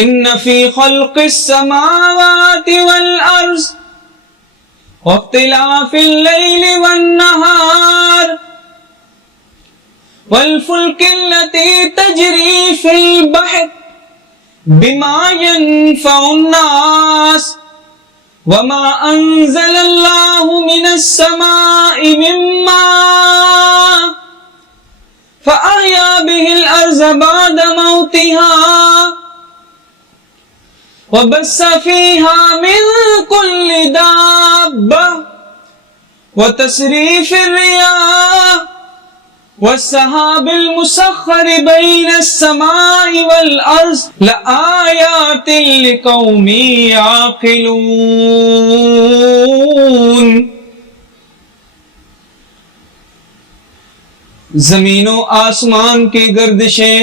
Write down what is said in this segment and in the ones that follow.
ان فی خلق السماوات والارض واختلاف اللیل والنہار والفلک التي تجری فی البحر بما ينفع الناس وما انزل اللہ من السماء من ماء فأحیا به الارض بعد موتها وبث فيها من كل دابة وتصريف الرياح والسحاب المسخر بين السماء والأرض لآيات لقوم يعقلون. زمین و آسمان کی گردشیں،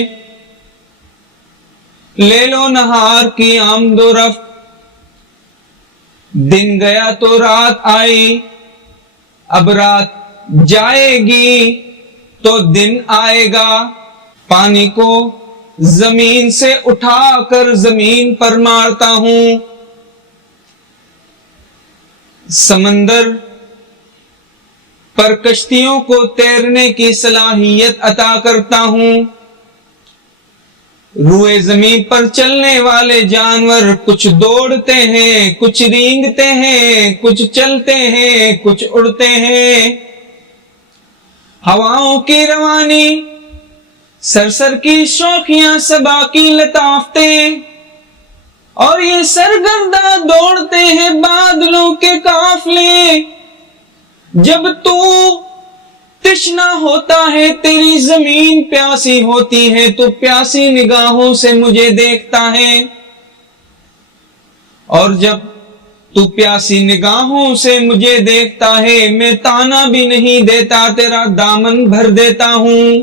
لیل و نہار کی آمد و رفت، دن گیا تو رات آئی، اب رات جائے گی تو دن آئے گا. پانی کو زمین سے اٹھا کر زمین پر مارتا ہوں، سمندر پر کشتیوں کو تیرنے کی صلاحیت عطا کرتا ہوں. روئے زمین پر چلنے والے جانور کچھ دوڑتے ہیں، کچھ رینگتے ہیں، کچھ چلتے ہیں، کچھ اڑتے ہیں. ہواؤں کی روانی، سرسر کی شوخیاں، صبا کی لطافتیں، اور یہ سرگردہ دوڑتے ہیں بادلوں کے قافلے. جب تو تشنا ہوتا ہے، تیری زمین پیاسی ہوتی ہے، تو پیاسی نگاہوں سے مجھے دیکھتا ہے، اور جب تو پیاسی نگاہوں سے مجھے دیکھتا ہے، میں تانا بھی نہیں دیتا، تیرا دامن بھر دیتا ہوں.